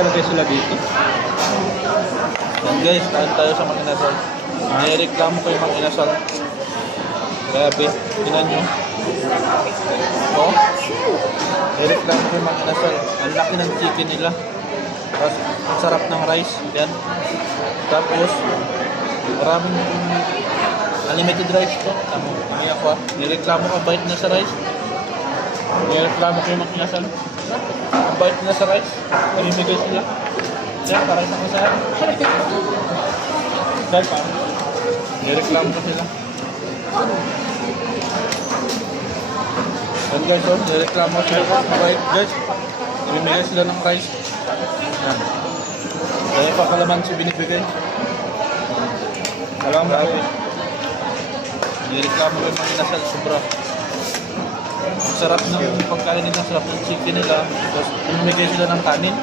talaga sila dito. Yan guys, kain tayo sa Mang Inasal. May reklamo kayo Mang Inasal. Grabe, tinan nyo. Oh, may reklamo kayo Mang Inasal. Ang laki ng chicken nila. Tapos, ang sarap ng rice. Yan. Tapos, maraming unlimited rice to. May ako. Nireklamo ka, bait na sa rice. Nireklamo kayo Mang Inasal. Ang bait na sa rice. Namimigay sila. Yan, para sa kasaya. Dahil pa, nireklamo ko sila. Yan guys, oh, nireklamo ko sila. Right guys, namimigay sila ng rice. Yan. Dahil pa kalamansi binibigay. Alam mo, Nireklamo ko yung Mang Inasal, sobra. Ang sarap ng pagkain nila, sarap ng chicken nila. Tapos, namimigay sila ng kanin.